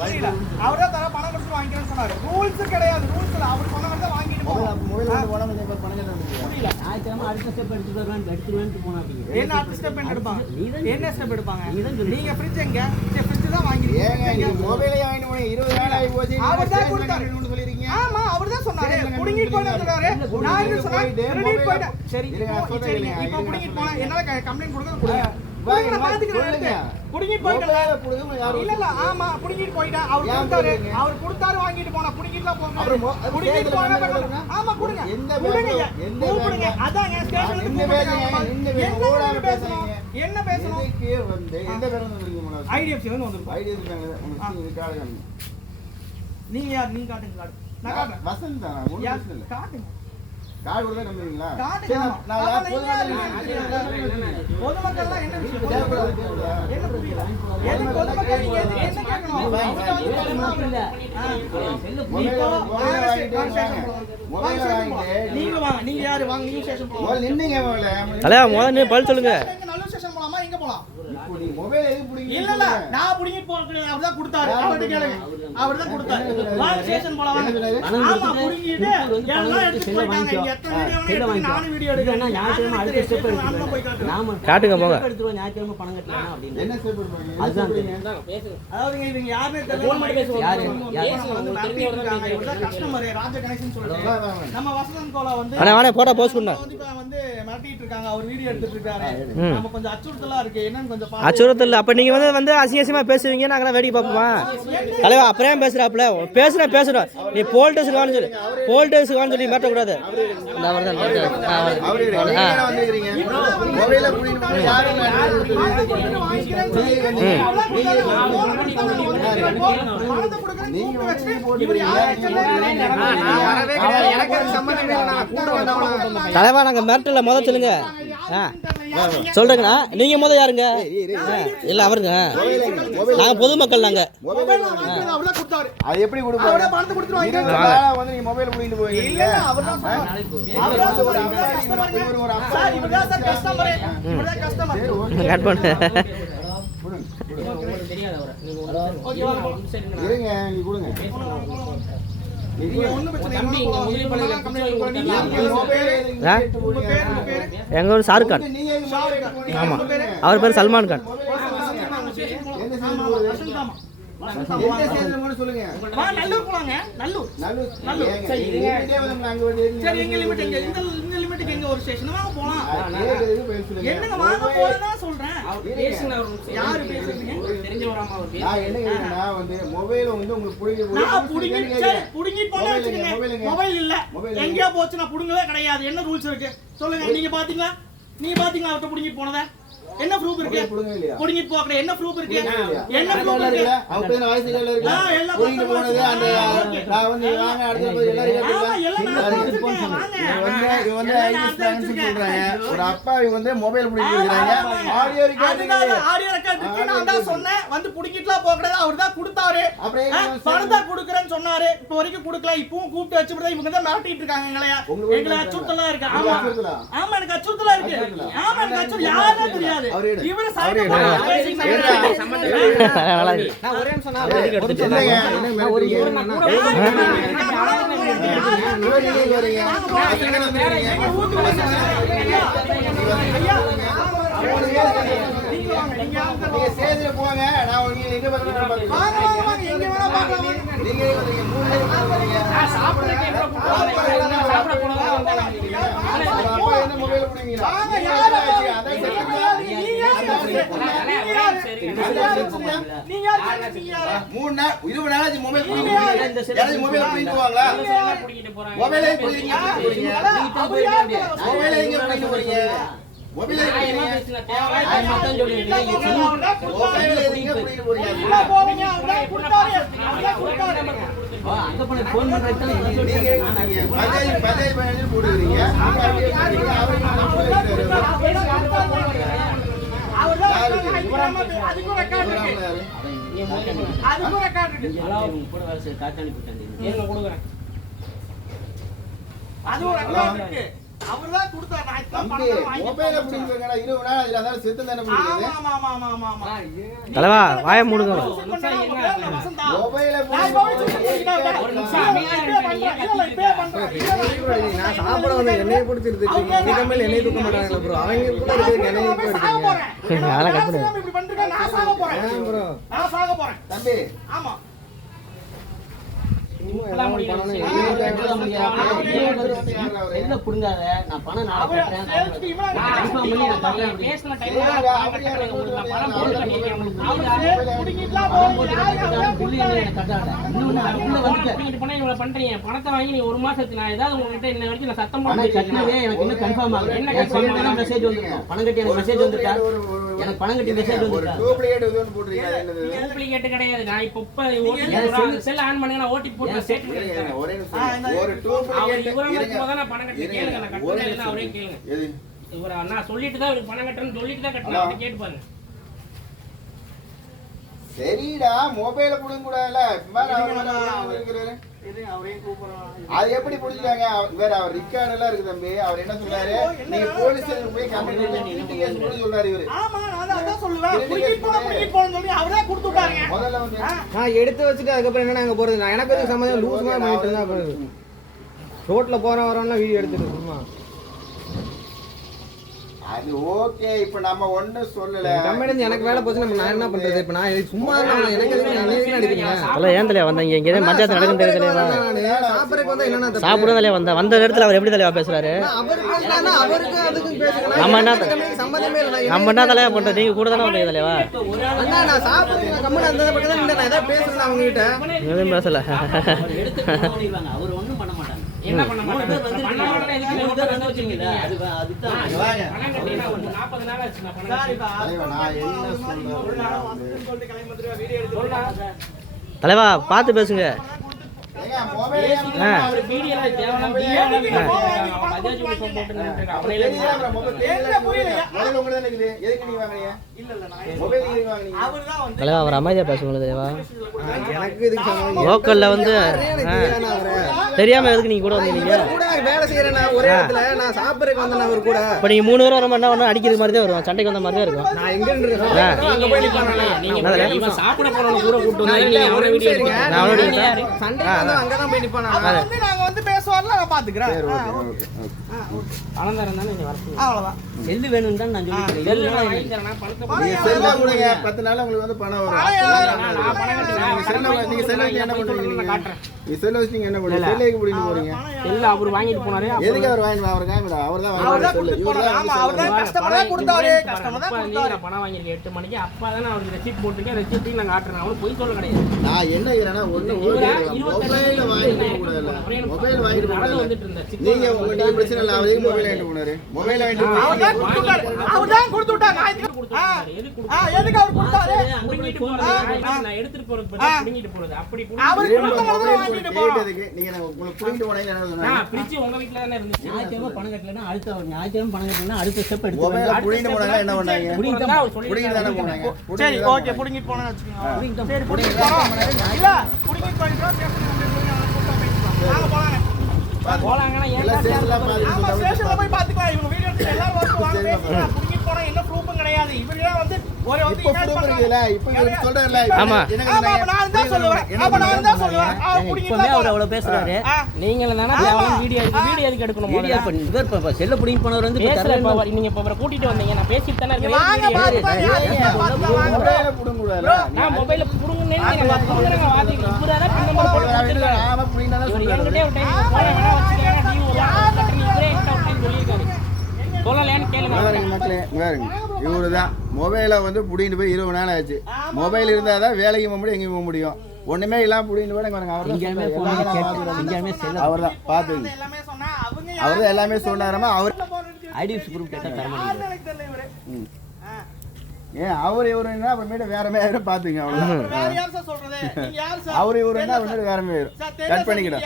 புரியல. அவர் தான் தர பணம் கொடுத்து வாங்கிக்கிறேன்னு சொன்னாரு. ரூல்ஸ் கிடையாது ரூல்ஸ் அவர் சொன்ன மாதிரி தான் வாங்கிட்டு பணம் கேட்டு புரியல. ஞாயிற்றுக்கிழமை அடுத்த ஸ்டெப் எடுத்துட்டு வருவேன் எடுத்துருவேன்ட்டு போனா என்ன அடுத்த ஸ்டெப் என்ன எடுப்பாங்க? என்ன ஸ்டெப் எடுப்பாங்க. நீங்க ஃப்ரிட்ஜ் எங்க? ஃப்ரிட்ஜ் தான் வாங்கிருக்கீங்க நீங்க மொபைலே வாங்கிட்டு போனீங்க. இருபது நாள் ஆகி போச்சு. நீங்க அவர் தான் ஸ்டேஷன்ல கொடுத்தாரு. கட்டணும்னு சொல்லிருக்கீங்க? ஆமா அவர் தான் சொன்னாரு புடுங்கிட்டு போயிட்டு சொன்னாரு. நான் சொன்னேன்? சரி இப்போ புடுங்கிட்டு. போனா என்னால கம்ப்ளைண்ட் கொடுங்க. கொடுங்க புடுங்கிட்டு போயிட்டேன் ஆமா புடுங்கிட்டு போயிட்டா. அவர் கொடுத்தாரு? அவர் கொடுத்தாரு வாங்கிட்டு போனா. மொ- அது புடுங்கிட்டு போனா வந்து. ஆமா கொடுங்க. கொடுங்க. கூப்பிடுங்க பேசுங்க, என்ன பேசணும். என்ன வந்து எந்த வந்துருக்கீங்க மேடம்? ஐடிஎஃப்சி வந்து வந்திருக்கோம். கார்டு காணுங்க. நீங்க யார்? நீங்க காட்டுங்க கார்டு. நான் காட்டுறேன். வசந்த் தானா? ஒண்ணும் யார்? பிரச்சனை இல்ல. காட்டுங்க. கார்டு கொடுத்தா நம்புவீங்களா? நீங்க. பொதுமக்கள்லாம் என்ன விஷயம் புரியல பொதுமக்கள் நீங்க கேட்கணும். நீங்க வாங்க நீங்க யாரு? வாங்க நீங்க ஸ்டேஷன் போலாம் முதல்ல. நின்னுங்க முதல்ல. தலைவா முதல்ல நீ பதில் சொல்லுங்க எங்க நல்லூர் ஸ்டேஷன் போலாமா எங்க போலாம் இப்போ நீ மொபைல் எதுக்கு பிடிக்கிறீங்க? இல்ல இல்ல. நான் புடிங்கி போக கிடையாது அவர் தான் கொடுத்தாரு. அவர்ட்ட கேளுங்க. அவர் தான் கொடுத்தாரு. வாங்க ஸ்டேஷன் போலாம் வாங்க. பணம் ஆமா கொடுத்துட்டு புடிங்கிட்டு திருப்பூர் வந்து பணம் எல்லாம் கொடுத்து எடுத்து செல்ல போயிட்டாங்க. வாங்கிக்கோ. இங்க எத்தனை வீடியோ செல்ல எடுத்து வாங்கிக்கோ. நானும் வீடியோ இல்லைன்னா எடுக்கிறேன் ஞாயிற்றுக்கிழமை அடுத்த ஸ்டெப் நானும் போய் காட்டுறேன் நாம காட்டுங்க, போங்க. எடுத்துருவோம் ஞாயிற்றுக்கிழமை பணம் கட்டலாம் அப்படின்னு. என்ன ஸ்டெப்? என்ன அதுதான்? அதாவது இவங்க யாருமே தெரியல. யாரு? யாரு? ராஜ கணேசன் வா. நம்ம வசந்தன் கோலா வந்து அண்ணா போட்டோ போஸ்ட் பண்ண வந்து மிரட்டிட்டு இருக்காங்க. அவர் வீடியோ எடுத்துட்டு இருக்காரு. நம்ம கொஞ்சம் அச்சுறுத்தலா இருக்கு என்னன்னு கொஞ்சம். அச்சுறுத்தல். அப்ப நீங்க வந்து வந்து அசிங்க அசிங்கமா பேசுவீங்க நாங்க வேடிக்கை பார்ப்போமா? தலைவா அப்புறம் ஏன் பேசுறாப்புல. பேசுறேன் பேசுறோம் நீ காணும் சொல்லி. போல்டேஸ் காணும் சொல்லி மாட்டக்கூடாது நான் வாங்கிக்கிறேன்னு வாங்கிக்கிறேன்னு சொல்லி வந்தவனா. தலைவா நாங்க மிரட்டல முத சொல்லுங்க. ஆ சொல்றேங்கண்ணா. நீங்க முத யாருங்க? இல்ல அவருங்க. நாங்க பொதுமக்கள் நாங்க. அது எப்படி. கட் பண்ணு. இருங்க, நீ கொடுங்க. எங்க ஊர் ஷாருக் கான். வந்து நீங்க எங்க மொபைல் எடுத்து போறீங்க? ஆமா. உங்க பேரு? அவர் பேர் சல்மான் கான். வாங்க போலாம். என்னங்க சொல்றேன் யாரு பேசுறீங்க? உங்களுக்கு தெரிஞ்சவராமா அவர் பேசுங்க. நான் என்ன கேக்குறேன்னா வந்து மொபைல் வந்து உங்களுக்கு புடுங்கி சரி புடுங்கி போல மொபைல் வச்சுக்கங்க. இல்ல? எங்கேயோ போச்சு நான் புடுங்கவே கிடையாது. என்ன ரூல்ஸ் இருக்கு? சொல்லுங்க நீங்க பாத்தீங்களா? நீங்க பாத்தீங்களா அவர்ட்ட புடுங்கி போனத? என்ன ப்ரூஃப் இருக்கு? புடுங்க போக என்ன ப்ரூஃப் இருக்கு? என்ன ப்ரூஃப் இருக்கு. அவங்க பேர் வாய்ஸ் இல்ல போனது அந்த. நான் வந்து வாங்க அடுத்த போய் எல்லாரும் வந்து ஐடி. சொல்றாங்க. ஒரு அப்பா இவங்க வந்து மொபைல் பிடிக்க ஆமா, வைக்கிறாங்க. ஆமா. ஆடியோ ரெக்கார்ட் அதுதான் இருக்குது. ஆடியோ ரெக்கார்ட் இருக்கு நான் தான் சொன்னேன். வந்து புடிக்கிட்டுலாம் போக கிடையாது அவர் தான் கொடுத்தாரு பணம் தான் கொடுக்குறேன்னு சொன்னாரு. இப்போ வரைக்கும் கொடுக்கல. இப்பவும் கூப்பிட்டு வச்சு இவங்க தான் மிரட்டிட்டு இருக்காங்க எங்களையா அச்சுறுத்தலா இருக்கு. ஆமா? ஆமா எனக்கு அச்சுறுத்தலா இருக்கு? ஆமா எனக்கு அச்சுறுத்தல் யாருமே தெரியாது. இவரு. நான் ஒரே நிமிஷம் நீங்க போங்க நான் உங்களுக்கு எங்க பக்கத்துல எங்க வேணா பார்க்கலாம், நீங்க மூணு பேர் வரீங்க. மூணு நாள் இருபது நாளாச்சு மொபைல் நீங்க யாரு? யாராச்சும் மொபைல் போறாங்க? மொபைலே பிடிங்க? மொபைலை எங்க போறீங்க? மொபைலை பிடிங்க. மொபைலை போறீங்க? பயணிகள் போடுறீங்க அவர்தான். கொடுத்தாரு. நான் இப்ப பணம் தான் வாங்கி மொபைலை பிடிக்கிறீங்களா இருபது நாள் அதுல அதாவது செத்து தானே பிடிக்கிறது ஆமா ஆமா ஆமா ஆமா ஆமா தலைவா வாய மூடுங்க மொபைல். ஒரு நிமிஷம் சாப்பிட வந்து மேல என்னைய தூக்க மாட்டாங்களா ப்ரோ அவங்க கூட இருக்கு. அதெல்லாம் கட் நான் சாக போறேன். ப்ரோ நான் சாக போறேன். தம்பி ஆமா. செல்ல புடுங்காத. நான் பணம் நான் பண்ணி? என்ன பண்றீங்க பணத்தை வாங்கி நீ ஒரு மாசத்துக்கு நான் ஏதாவது உங்ககிட்ட இன்ன வரைக்கும் நான் சத்தம் போட்டு கட்டினதே எனக்கு இன்னும் confirm ஆகல. என்ன message வந்திருக்கும். பணம் கட்டி எனக்கு message வந்துட்டா? எனக்கு பணம் கட்டி? டூப்ளிகேட் என்னது? டூப்ளிகேட் கிடையாது? நான் இப்ப இப்ப செல் ஆன் பண்ணுங்க நான் ஓட்டி போட்டு செட் ஒரே நிமிஷம் அவர் இவரம் இருக்கும்போது நான் பணம் கட்டி கேளுங்க நான் கட்டுறேன் அவரே கேளுங்க. எது இவர நான் சொல்லிட்டு தான் இவருக்கு பணம் கட்டுறேன்னு சொல்லிட்டு தான் கட்டணும் கேட்டு பாருங்க. சரிடா மொபைல புடுங்க அவரையும் கூப்பிடுறோம். அது எப்படி புடிச்சிட்டாங்க அவர் வேற அவர் ரிக்கார்ட் எல்லாம் இருக்கு தம்பி. அவர் என்ன சொல்றாரு? நீங்க போலீஸ் ஸ்டேஷன் போய் கம்ப்ளைண்ட் பண்ணி கேஸ் சொல்றாரு? இவரு. முதல்ல வந்து ஆ, நான் எடுத்து வச்சுட்டு அதுக்கப்புறம் என்ன அங்கே போகிறது நான் எனக்கு சம்மந்தம் லூஸ் மாதிரி பண்ணிட்டு இருந்தா ரோட்டில் போகிறேன் வரோம்னா வீடியோ எடுத்துட்டு அது ஓகே இப்ப நம்ம ஒண்ணும் சொல்லல. கம்பெனி எனக்கு வேலை போச்சு நம்ம நான் என்ன பண்ணுறது இப்போ நான் சும்மா நான் எனக்கு என்ன அடிக்கிறீங்க? அதெல்லாம் ஏன் தலையா வந்தாங்க? இங்கே எதுவும் மத்தியானத்தில் நடக்கும் தெரியலையா சாப்பிட்றதுக்கு வந்து என்னென்ன தப்பு? சாப்பிடும் தலையா வந்த வந்த நேரத்தில் அவர் எப்படி தலையா பேசுறாரு? அவர் அவருக்கு பேசுகிறேன் நம்ம என்ன இல்லை நம்ம என்ன தலையா பண்றோம் நீங்க கூட தானே வந்தீங்க தலைவா? அண்ணா நான் அந்த பக்கம் தான். நான் பேசுறேன் அவங்க கிட்ட எதுவும் பேசல. அவர் எடுத்து மாட்டாங்க. என்ன பண்ண தலைவா, பார்த்து பேசுங்க. தலைவா அவர் அமைதியா பேசுங்களா தலைவா. லோக்கல்ல வந்து அவரை தெரியாம எதுக்கு நீங்க கூட வந்தீங்க? கூட வேலை செய்யறேன். ஒரே இடத்துல நான் சாப்பிட்றதுக்கு வந்தேன் அவர் கூட. இப்போ நீங்க மூணு பேரும் மாதிரி ஒன்றும் அடிக்கிறது மாதிரி தான் வரும் சண்டைக்கு வந்த மாதிரி தான் இருக்கும். நான் எங்க நின்று அங்க போய் நிப்பானா நீங்க இவன் சாப்பிட போறவன கூட கூட்டு வந்தா நீங்க அவன வீடியோ எடுங்க நான் யாரு? சண்டைக்கு வந்து அங்கதான் போய் நிப்பானா நான் பணம் தரேன் தானே நீங்க வரணும் அவ்வளவுதான். செல்லு வேணும்னு தான் நான் சொல்லிக்கிறேன். பணத்தை பணம் கொடுங்க? பத்து நாள் உங்களுக்கு வந்து பணம் வரும். பணம் யாரு? நான் நான் பணம் கட்டுறேன். நீங்க செல்ல நீங்க செல்ல வச்சு என்ன பண்ணுவீங்க? நான் நீங்க காட்டுறேன். நீங்க செல்ல வச்சு என்ன பண்ணுவீங்க? செல்லுக்கு பிடின்னு போறீங்க. செல்லு அவர் வாங்கிட்டு போனாரு எதுக்கு அவர் வாங்கி அவர் காமிடா அவர் தான் அவர்தான் வாங்கி சொல்லு. கொடுத்துட்டு இவர் போனாரு. ஆமா, அவர்தான் கஷ்டப்பட்டு தான் தான் கொடுத்தாரு. பணம் வாங்கியிருக்கேன் எட்டு மணிக்கு அப்பா தானே அவருக்கு ரெசிப்ட் போட்டுருக்கேன். ரெசிப்டையும் நான் காட்டுறேன். அவனுக்கு பொய் சொல்ல கிடையாது. நான் என்ன செய்யறேன்னா ஒண்ணு இவரா மொபைல் வாங்கிட்டு கூடாதுல்ல. மொபைல் வாங்கிட்டு நீங்க பிரச்சனை இல்லை அவருக்கு மொபைல் வாங்கிட்டு போனாரு. மொபைல் வாங்கிட்டு. நான் எதுக்கு அவர் கொடுத்தாரு? புடுங்கிட்டு போறது நான் எடுத்துட்டு போறது புடுங்கிட்டு போறது. அப்படி அவரு வாங்கிட்டு நீங்க நான் உங்களுக்கு புடிங்கிட்டு போனீங்க என்ன சொன்னாங்க நான் பிரிச்சு உங்க வீட்ல தானே இருந்துச்சு. ஞாயிற்றுக்கிழமை பணம் கட்டலைன்னா அடுத்த ஞாயிற்றுக்கிழமை பணம் கட்டலைன்னா அடுத்த ஸ்டெப் எடுத்து மொபைல புடிங்கிட்டு போனாங்க என்ன பண்ணாங்க? புடிங்கிட்டு தான் அவர் புடிங்கிட்டு தானே சொல்லியிருக்காரு. போனாங்க? சரி புடிங்கிட்டு ஓகே தான் புடிங்கிட்டு போனேன்னு வச்சுக்கோங்க புடிங்கிட்டு சரி புடிங்கிட்டு புடிங்கிட்டு போறோம் இல்ல புடிங்கிட்டு போயிட்டோம் ஸ்டேஷன் வாங்க போலாங்க போலாங்கன்னா போய் பாத்துக்கலாம் இவங்க வீடியோ எடுத்து எல்லாரும் வந்து வாங்க போனா என்ன ப்ரூஃபும் கிடையாது. இவரே வந்து ஒரு இப்ப இப்ப ஆமா. நான் தான் சொல்லுவேன். அப்ப நான் தான் சொல்லுவேன். அவர். அவ்வளவு பேசுறாரு. ஆ, நீங்கள தானே தேவலாம் வீடியோ எடுத்து வீடியோ எதுக்கு எடுக்கணும்? வீடியோ? பண்ணி இவர் இப்ப செல்ல புடிங்கி போனவர் வந்து பேசல இப்ப அவர்- நீங்க இப்ப கூட்டிட்டு வந்தீங்க. நான் பேசிட்டு தானே இருக்கேன். வாங்க? நான் மொபைல நீங்க இவரா பின் நம்பர் போட்டு தானே இவர். இவருதான். மொபைலை வந்து புடிங்கிட்டு போய் இருபது நாள் ஆச்சு. மொபைல் இருந்தால் தான் வேலைக்கு போக முடியும் எங்கேயும் போக முடியும். ஒண்ணுமே இல்லாம புடிங்கிட்டு போய் பாருங்க அவர் அவர் தான் பார்த்துங்க எல்லாமே சொன்னா அவங்க அவர் தான் எல்லாமே சொன்னாராமா? அவர் ஐடிஎஃப்சி குரூப் கேட்டா தர மாட்டேங்குது. இவரு. ஏன் அவர் இவருன்னா அப்புறமேட்டு வேற மாதிரி பாத்துங்க சார் அவர் தெரியல அப்புறமேட்டு வேற மாதிரி கட் பண்ணிக்கிடும்